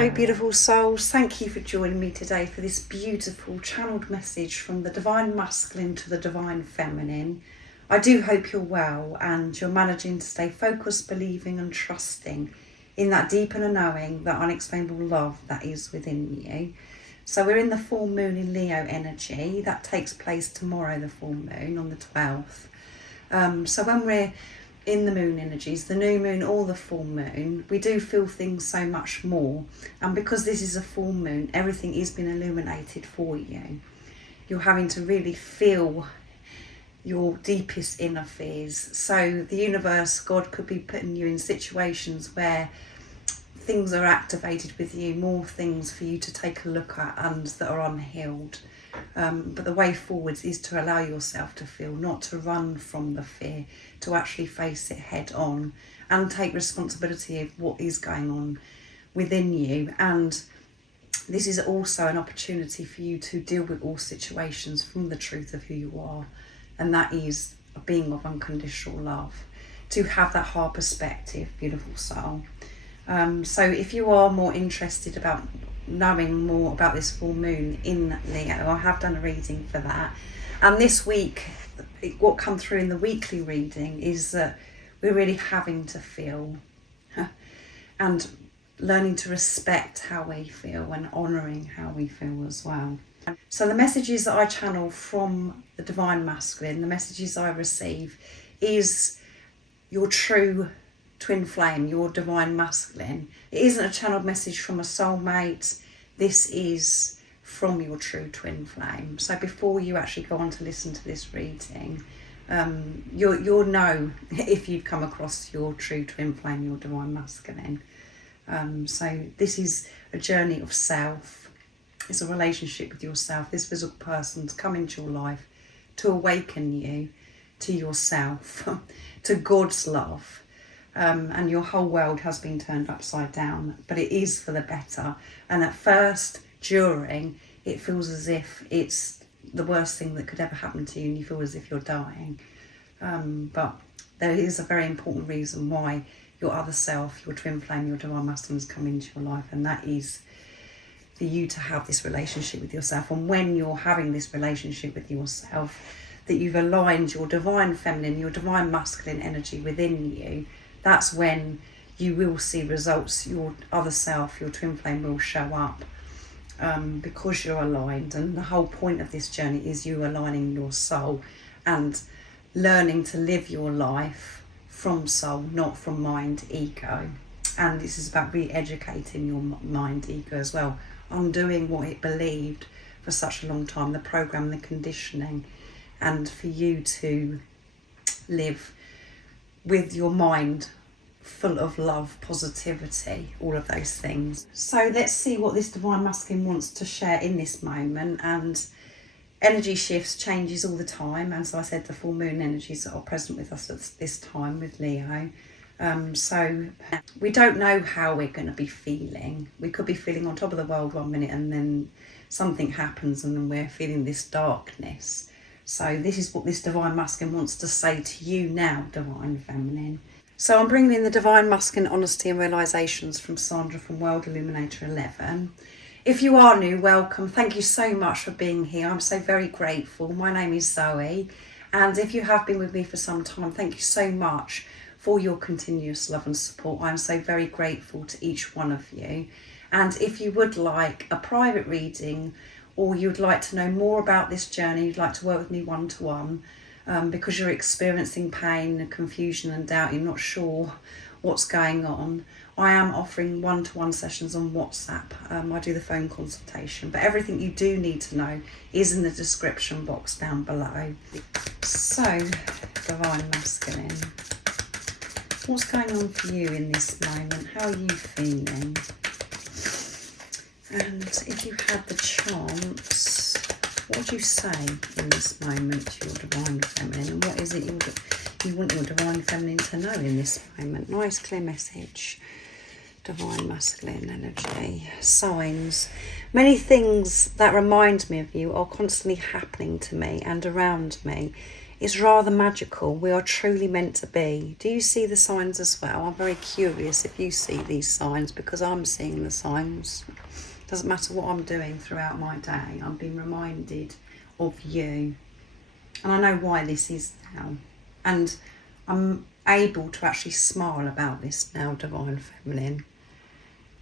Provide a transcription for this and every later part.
Hello beautiful souls, thank you for joining me today for this beautiful channeled message from the Divine Masculine to the Divine Feminine. I do hope you're well and you're managing to stay focused, believing and trusting in that deep inner knowing, that unexplainable love that is within you. So we're in the full moon in Leo energy. That takes place tomorrow, the full moon on the 12th. So when we're in the moon energies, the new moon or the full moon, we do feel things so much more. And because this is a full moon, everything is being illuminated for you. You're having to really feel your deepest inner fears. So the universe, God, could be putting you in situations where things are activated with you, more things for you to take a look at and that are unhealed. But the way forwards is to allow yourself to feel, not to run from the fear, to actually face it head on and take responsibility of what is going on within you. And this is also an opportunity for you to deal with all situations from the truth of who you are, and that is a being of unconditional love, to have that hard perspective, beautiful soul. So if you are more interested about knowing more about this full moon in Leo, I have done a reading for that. And this week, what come through in the weekly reading is that we're really having to feel and learning to respect how we feel and honouring how we feel as well. So the messages that I channel from the Divine Masculine, the messages I receive, is your true twin flame, your Divine Masculine. It isn't a channeled message from a soulmate. This is from your true twin flame. So before you actually go on to listen to this reading, you'll know if you've come across your true twin flame, your Divine Masculine. So this is a journey of self. It's a relationship with yourself. This physical person's come into your life to awaken you to yourself, to God's love. And your whole world has been turned upside down, but it is for the better. And at first, during, it feels as if it's the worst thing that could ever happen to you and you feel as if you're dying. But there is a very important reason why your other self, your twin flame, your Divine Masculine has come into your life, and that is for you to have this relationship with yourself. And when you're having this relationship with yourself, that you've aligned your Divine Feminine, your Divine Masculine energy within you, that's when you will see results. Your other self, your twin flame, will show up because you're aligned. And the whole point of this journey is you aligning your soul and learning to live your life from soul, not from mind, ego. And this is about re-educating your mind, ego as well, undoing what it believed for such a long time, the program, the conditioning, and for you to live with your mind full of love, positivity, all of those things. So let's see what this Divine Masculine wants to share in this moment. And energy shifts, changes all the time. And so I said, the full moon energies that are present with us at this time with Leo. So we don't know how we're going to be feeling. We could be feeling on top of the world one minute and then something happens and then we're feeling this darkness. So this is what this Divine Masculine wants to say to you now, Divine Feminine. So I'm bringing in the Divine Masculine Honesty and Realizations from Sandra from World Illuminator 11. If you are new, welcome. Thank you so much for being here. I'm so very grateful. My name is Zoe. And if you have been with me for some time, thank you so much for your continuous love and support. I'm so very grateful to each one of you. And if you would like a private reading, or you'd like to know more about this journey, you'd like to work with me one-to-one, because you're experiencing pain and confusion and doubt, you're not sure what's going on, I am offering one-to-one sessions on WhatsApp. I do the phone consultation, but everything you do need to know is in the description box down below. So, Divine Masculine, what's going on for you in this moment? How are you feeling? And if you had the chance, what would you say in this moment to your Divine Feminine? And what is it you want your Divine Feminine to know in this moment? Nice clear message. Divine Masculine energy. Signs. Many things that remind me of you are constantly happening to me and around me It's rather magical. We are truly meant to be. Do you see the signs as well? I'm very curious if you see these signs, because I'm seeing the signs. Doesn't matter what I'm doing throughout my day, I'm being reminded of you. And I know why this is now. And I'm able to actually smile about this now, Divine Feminine.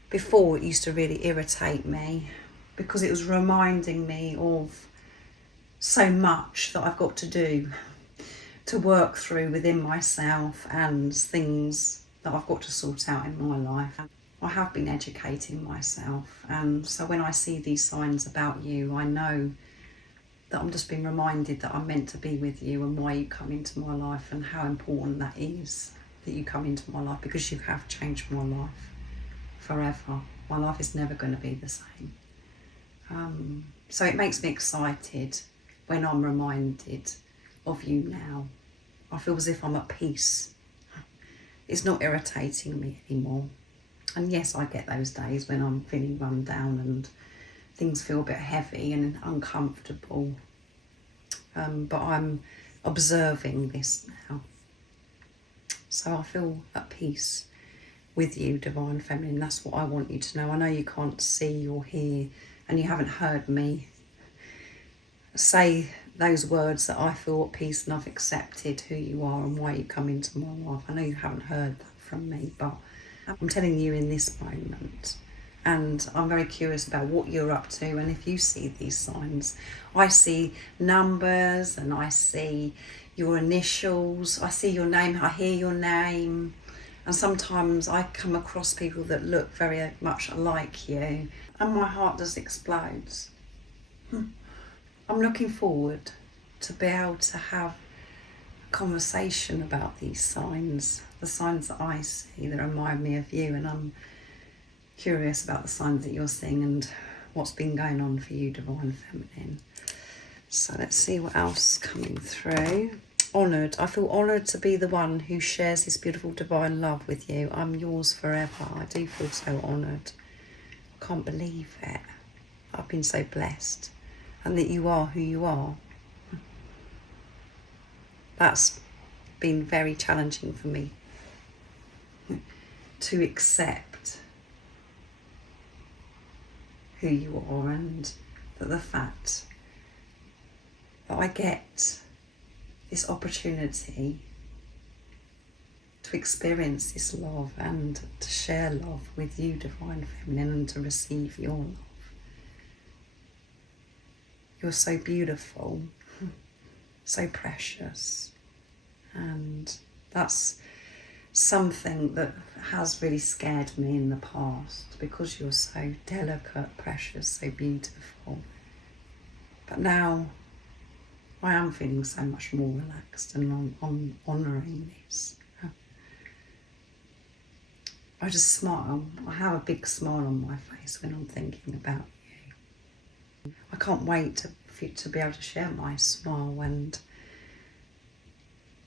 Before, it used to really irritate me because it was reminding me of so much that I've got to do to work through within myself and things that I've got to sort out in my life. I have been educating myself, and so when I see these signs about you, I know that I'm just being reminded that I'm meant to be with you and why you come into my life and how important that is that you come into my life, because you have changed my life forever. My life is never going to be the same. So it makes me excited when I'm reminded of you now. I feel as if I'm at peace. It's not irritating me anymore. And yes, I get those days when I'm feeling run down and things feel a bit heavy and uncomfortable. But I'm observing this now. So I feel at peace with you, Divine Feminine. That's what I want you to know. I know you can't see or hear, and you haven't heard me say those words that I feel at peace and I've accepted who you are and why you come into my life. I know you haven't heard that from me, but I'm telling you in this moment. And I'm very curious about what you're up to and if you see these signs. I see numbers and I see your initials. I see your name, I hear your name. And sometimes I come across people that look very much like you and my heart just explodes. I'm looking forward to be able to have a conversation about these signs, the signs that I see that remind me of you, and I'm curious about the signs that you're seeing and what's been going on for you, Divine Feminine. So let's see what else is coming through. Honoured. I feel honoured to be the one who shares this beautiful divine love with you. I'm yours forever. I do feel so honoured. I can't believe it. I've been so blessed. And that you are who you are. That's been very challenging for me to accept who you are, and that the fact that I get this opportunity to experience this love and to share love with you, Divine Feminine, and to receive your love. You're so beautiful, so precious, and that's something that has really scared me in the past, because you're so delicate, precious, so beautiful. But now I am feeling so much more relaxed, and I'm honouring this. I just smile. I have a big smile on my face when I'm thinking about you. I can't wait to be able to share my smile and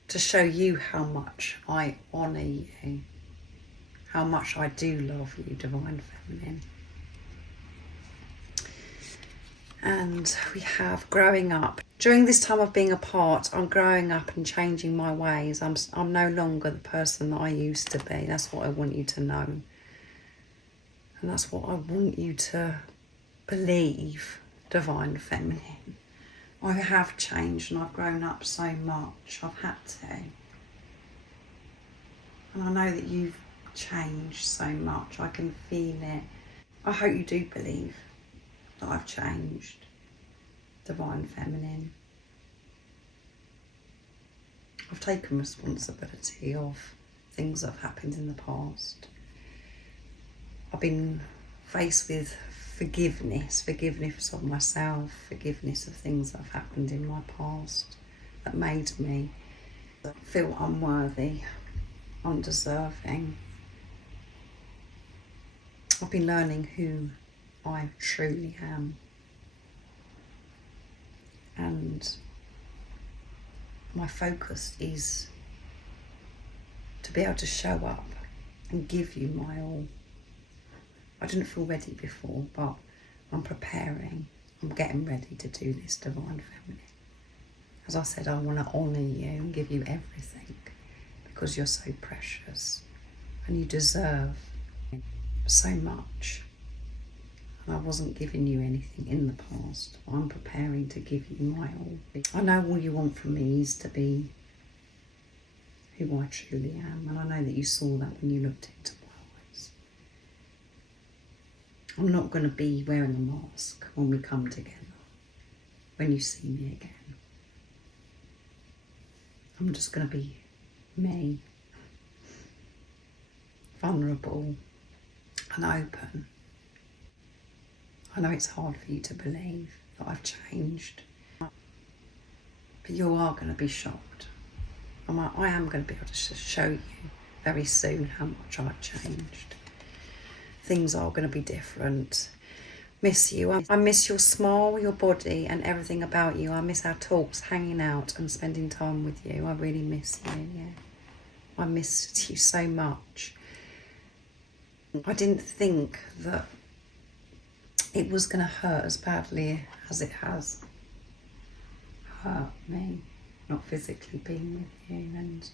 to show you how much I honour you, how much I do love you, Divine Feminine. And we have growing up. During this time of being apart, I'm growing up and changing my ways. I'm no longer the person that I used to be. That's what I want you to know. And that's what I want you to believe, Divine Feminine. I have changed and I've grown up so much. I've had to. And I know that you've changed so much. I can feel it. I hope you do believe that I've changed, Divine Feminine. I've taken responsibility of things that have happened in the past. I've been faced with forgiveness of myself, forgiveness of things that have happened in my past that made me feel unworthy, undeserving. I've been learning who I truly am, and my focus is to be able to show up and give you my all. I didn't feel ready before, but I'm preparing. I'm getting ready to do this, Divine Feminine. As I said, I want to honour you and give you everything because you're so precious and you deserve so much. And I wasn't giving you anything in the past. I'm preparing to give you my all. I know all you want from me is to be who I truly am, and I know that you saw that when you looked into my eyes. I'm not going to be wearing a mask when we come together, when you see me again. I'm just going to be me, vulnerable and open. I know it's hard for you to believe that I've changed, but you are going to be shocked. I am going to be able to show you very soon how much I've changed. Things are going to be different. Miss you. I miss your smile, your body and everything about you. I miss our talks, hanging out and spending time with you. I really miss you, yeah. I missed you so much. I didn't think that it was going to hurt as badly as it has hurt me, not physically being with you, and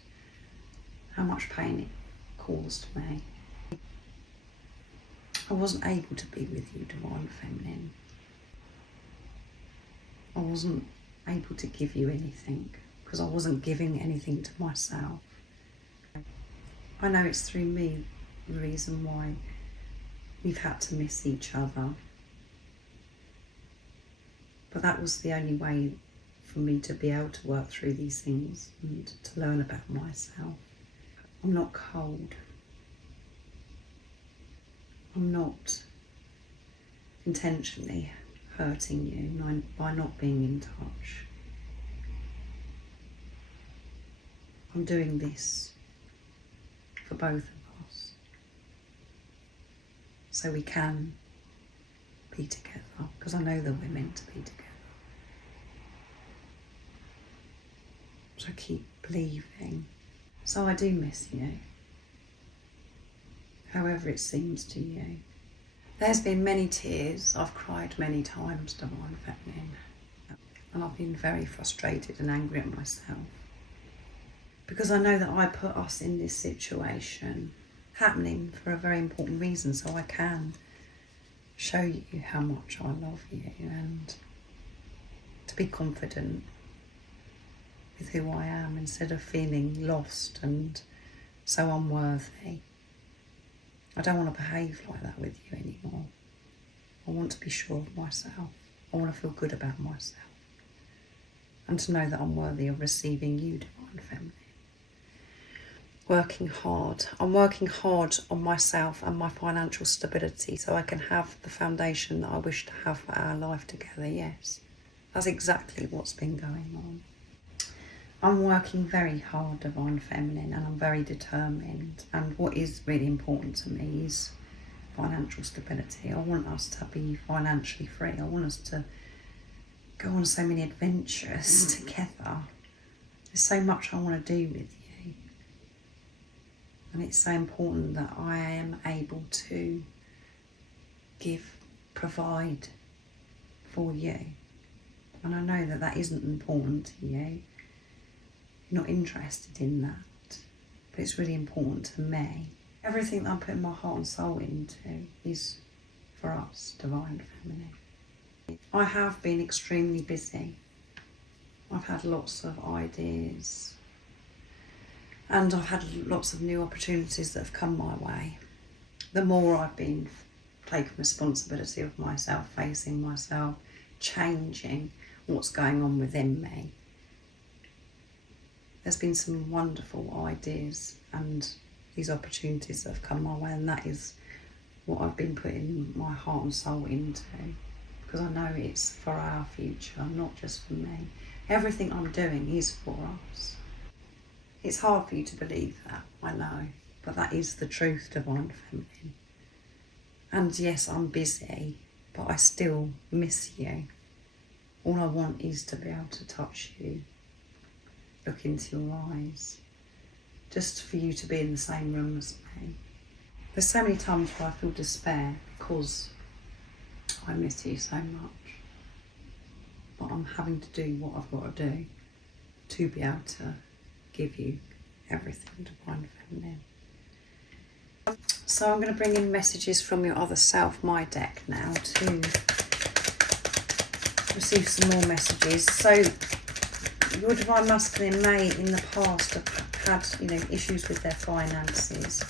how much pain it caused me. I wasn't able to be with you, Divine Feminine. I wasn't able to give you anything because I wasn't giving anything to myself. I know it's through me the reason why we've had to miss each other. But that was the only way for me to be able to work through these things and to learn about myself. I'm not cold. I'm not intentionally hurting you by not being in touch. I'm doing this for both of us so we can be together, because I know that we're meant to be together. So keep believing. So I do miss you, however it seems to you. There's been many tears. I've cried many times, Divine Feminine, and I've been very frustrated and angry at myself because I know that I put us in this situation happening for a very important reason, so I can show you how much I love you and to be confident with who I am instead of feeling lost and so unworthy. I don't want to behave like that with you anymore. I want to be sure of myself. I want to feel good about myself and to know that I'm worthy of receiving you, Divine Feminine. Working hard. I'm working hard on myself and my financial stability so I can have the foundation that I wish to have for our life together, yes. That's exactly what's been going on. I'm working very hard, Divine Feminine, and I'm very determined. And what is really important to me is financial stability. I want us to be financially free. I want us to go on so many adventures together. There's so much I want to do with you. And it's so important that I am able to provide for you. And I know that that isn't important to you. You're not interested in that, but it's really important to me. Everything that I'm putting my heart and soul into is for us, Divine Feminine. I have been extremely busy. I've had lots of ideas and I've had lots of new opportunities that have come my way. The more I've been taking responsibility of myself, facing myself, changing what's going on within me, there's been some wonderful ideas and these opportunities that have come my way, and that is what I've been putting my heart and soul into, because I know it's for our future, not just for me. Everything I'm doing is for us. It's hard for you to believe that, I know, but that is the truth, Divine Feminine. And yes, I'm busy, but I still miss you. All I want is to be able to touch you, look into your eyes, just for you to be in the same room as me. There's so many times where I feel despair because I miss you so much, but I'm having to do what I've got to do to be able to give you everything divine feminine. So I'm going to bring in messages from your other self, my deck now, to receive some more messages. So your divine masculine may in the past have had, issues with their finances,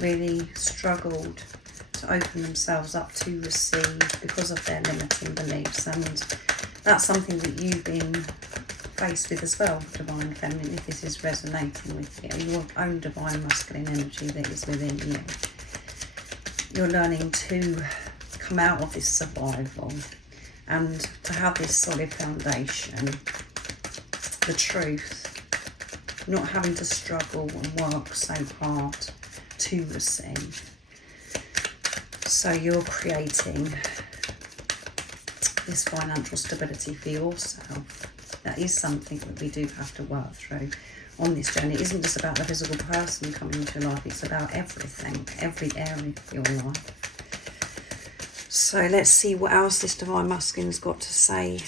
really struggled to open themselves up to receive because of their limiting beliefs, and that's something that you've been faced with as well, divine feminine, if this is resonating with you, your own divine masculine energy that is within you. You're learning to come out of this survival and to have this solid foundation, the truth, not having to struggle and work so hard to receive. So you're creating this financial stability for yourself. That is something that we do have to work through on this journey. It isn't just about the physical person coming into your life, it's about everything, every area of your life. So let's see what else this divine masculine's got to say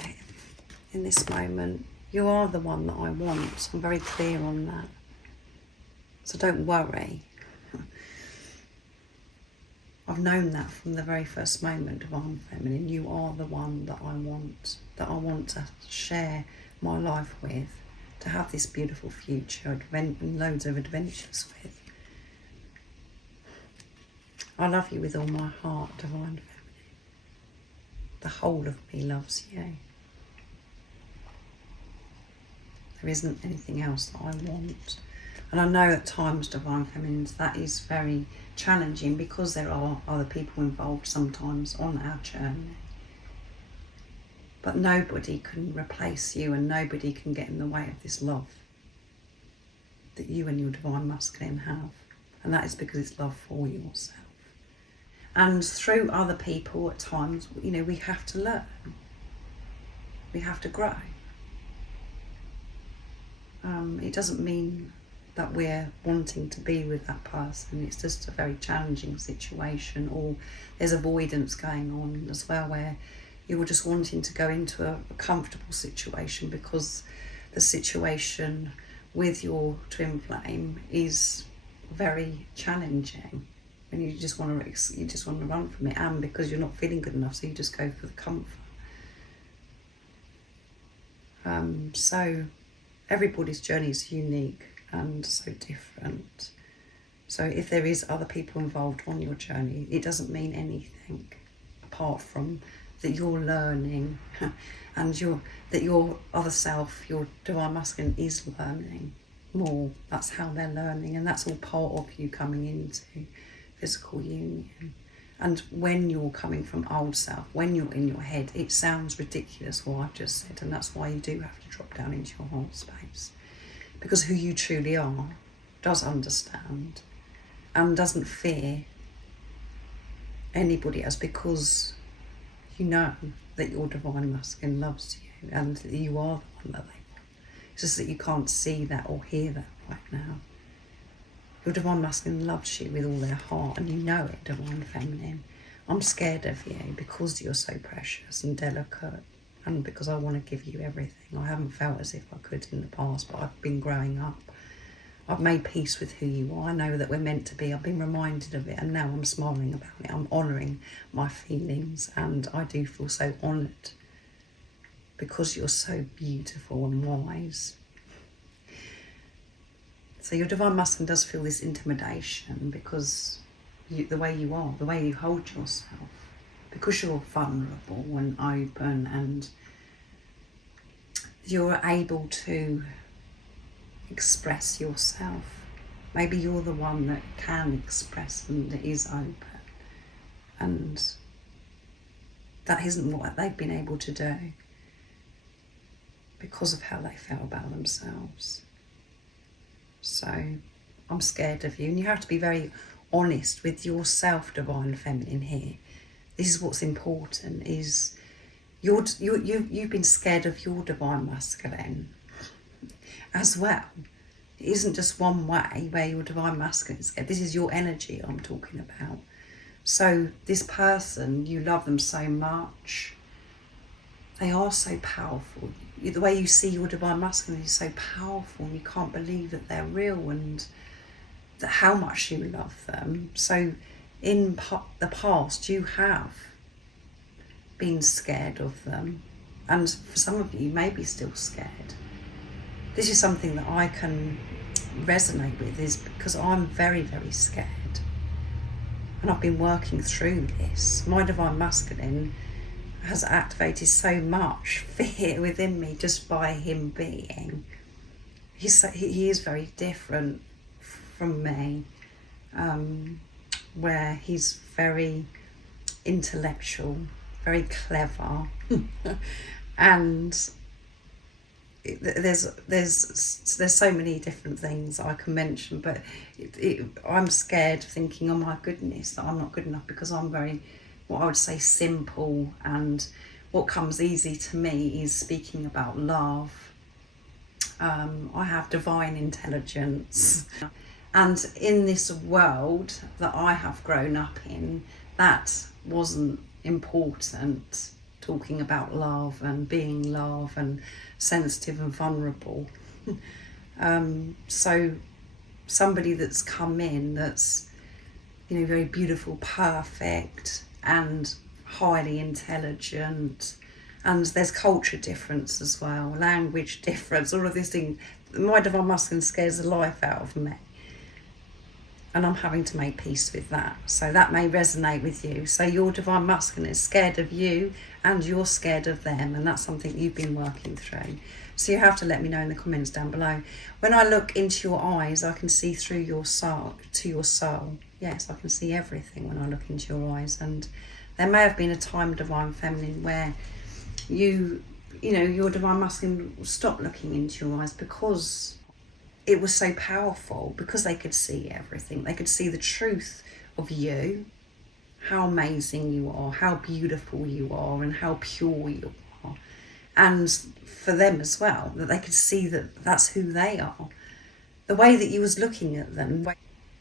in this moment. You are the one that I want. I'm very clear on that. So don't worry. I've known that from the very first moment, divine feminine. You are the one that I want to share my life with, to have this beautiful future and loads of adventures with. I love you with all my heart, divine feminine. The whole of me loves you. There isn't anything else that I want. And I know at times, divine feminines, that is very challenging because there are other people involved sometimes on our journey. But nobody can replace you, and nobody can get in the way of this love that you and your divine masculine have. And that is because it's love for yourself. And through other people at times, we have to learn. We have to grow. It doesn't mean that we're wanting to be with that person. It's just a very challenging situation, or there's avoidance going on as well, where you're just wanting to go into a comfortable situation because the situation with your twin flame is very challenging, and you just want to run from it, and because you're not feeling good enough, so you just go for the comfort. So everybody's journey is unique and so different. So if there is other people involved on your journey, it doesn't mean anything apart from that you're learning and that your other self, your divine masculine, is learning more. That's how they're learning, and that's all part of you coming into physical union. And when you're coming from old self, when you're in your head, it sounds ridiculous what I've just said, and that's why you do have to drop down into your heart space. Because who you truly are does understand and doesn't fear anybody else, because you know that your divine masculine loves you and that you are the one that they want. It's just that you can't see that or hear that right now. Your divine masculine loves you with all their heart, and you know it, divine feminine. I'm scared of you because you're so precious and delicate, and because I want to give you everything. I haven't felt as if I could in the past, but I've been growing up. I've made peace with who you are. I know that we're meant to be. I've been reminded of it, and now I'm smiling about it. I'm honouring my feelings, and I do feel so honoured because you're so beautiful and wise. So your divine masculine does feel this intimidation because the way you are, the way you hold yourself, because you're vulnerable and open, and you're able to express yourself. Maybe you're the one that can express and that is open, and that isn't what they've been able to do because of how they felt about themselves. So I'm scared of you, and you have to be very honest with yourself, divine feminine, here. This is what's important, is you've been scared of your divine masculine as well. It isn't just one way where your divine masculine is scared. This is your energy I'm talking about. So this person, you love them so much. They are so powerful. the way you see your divine masculine is so powerful, and you can't believe that they're real and that how much you love them. So in the past, you have been scared of them, and for some of you, maybe still scared. This is something that I can resonate with, is because I'm very, very scared, and I've been working through this. My divine masculine has activated so much fear within me just by him being. He is very different from me, where he's very intellectual, very clever, and there's so many different things I can mention, but I'm scared of thinking, oh my goodness, that I'm not good enough, because I'm very, what I would say, simple, and what comes easy to me is speaking about love. I have divine intelligence, and in this world that I have grown up in, that wasn't important, talking about love and being love and sensitive and vulnerable. So somebody that's come in that's, you know, very beautiful, perfect, and highly intelligent, and there's culture difference as well, language difference, all of these things. My divine masculine scares the life out of me, and I'm having to make peace with that. So that may resonate with you. So your divine masculine is scared of you, and you're scared of them, and that's something you've been working through. So you have to let me know in the comments down below. When I look into your eyes, I can see through your soul, to your soul. Yes, I can see everything when I look into your eyes. And there may have been a time, divine feminine, where you know, your divine masculine stopped looking into your eyes because it was so powerful, because they could see everything. They could see the truth of you, how amazing you are, how beautiful you are, and how pure you are. And for them as well, that they could see that that's who they are. The way that you was looking at them,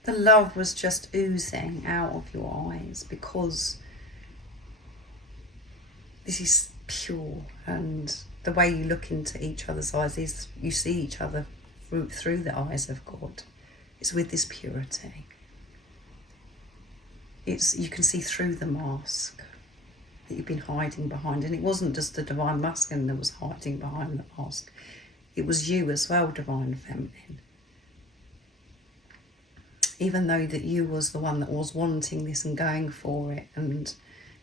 the love was just oozing out of your eyes, because this is pure, and the way you look into each other's eyes is you see each other through the eyes of God. It's with this purity. You can see through the mask that you've been hiding behind, and it wasn't just the divine masculine that was hiding behind the mask. It was you as well, divine feminine. Even though that you was the one that was wanting this and going for it and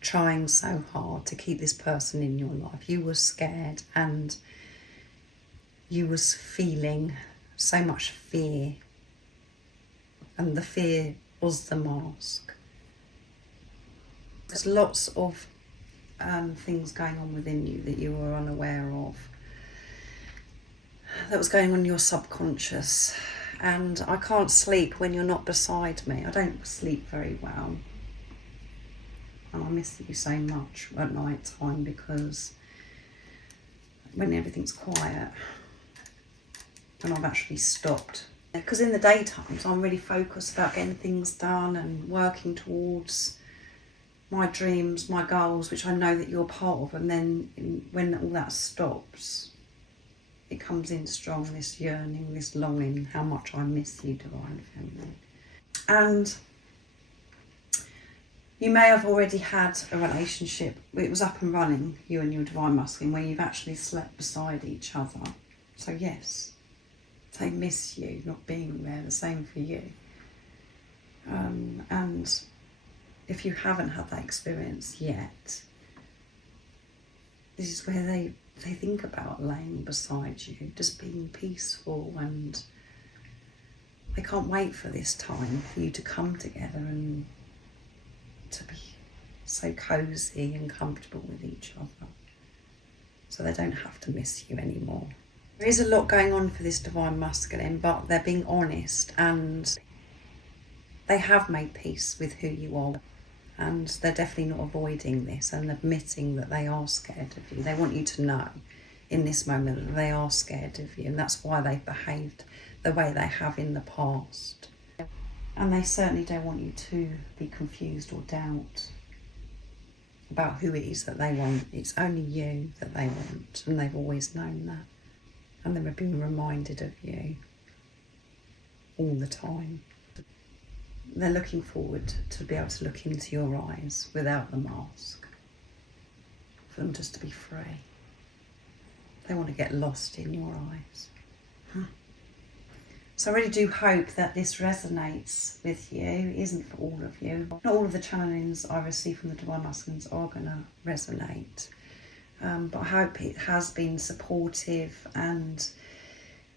trying so hard to keep this person in your life, you were scared, and you was feeling so much fear, and the fear was the mask. There's lots of things going on within you that you were unaware of, that was going on in your subconscious. And I can't sleep when you're not beside me. I don't sleep very well, and I miss you so much at night time, because when everything's quiet, when I've actually stopped. Because in the daytimes I'm really focused about getting things done and working towards my dreams, my goals, which I know that you're part of. And then when all that stops, it comes in strong, this yearning, this longing, how much I miss you, divine feminine. And you may have already had a relationship, it was up and running, you and your divine masculine, where you've actually slept beside each other. So yes, they miss you not being there, the same for you. And if you haven't had that experience yet, this is where they think about laying beside you, just being peaceful, and they can't wait for this time for you to come together and to be so cosy and comfortable with each other, so they don't have to miss you anymore. There is a lot going on for this divine masculine, but they're being honest, and they have made peace with who you are, and they're definitely not avoiding this and admitting that they are scared of you. They want you to know in this moment that they are scared of you, and that's why they've behaved the way they have in the past. And they certainly don't want you to be confused or doubt about who it is that they want. It's only you that they want, and they've always known that. And they've been reminded of you all the time. They're looking forward to be able to look into your eyes without the mask, for them just to be free. They want to get lost in your eyes. So I really do hope that this resonates with you. It isn't for all of you. Not all of the channelings I receive from the Divine Masculines are going to resonate. But I hope it has been supportive and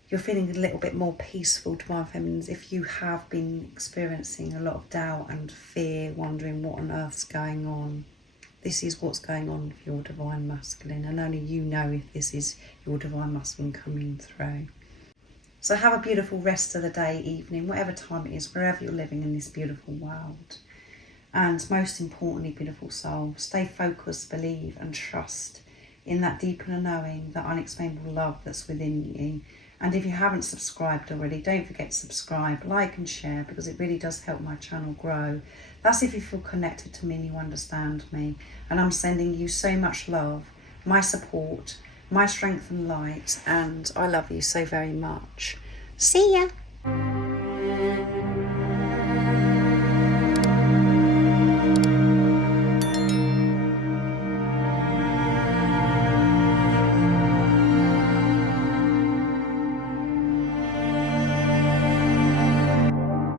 you're feeling a little bit more peaceful, Divine Feminines, if you have been experiencing a lot of doubt and fear, wondering what on earth's going on. This is what's going on with your Divine Masculine, and only you know if this is your Divine Masculine coming through. So have a beautiful rest of the day, evening, whatever time it is, wherever you're living in this beautiful world. And most importantly, beautiful soul, stay focused, believe and trust in that deep inner knowing, that unexplainable love that's within you. And if you haven't subscribed already, don't forget to subscribe, like and share, because it really does help my channel grow. That's if you feel connected to me and you understand me. And I'm sending you so much love, my support, my strength and light, and I love you so very much. See ya!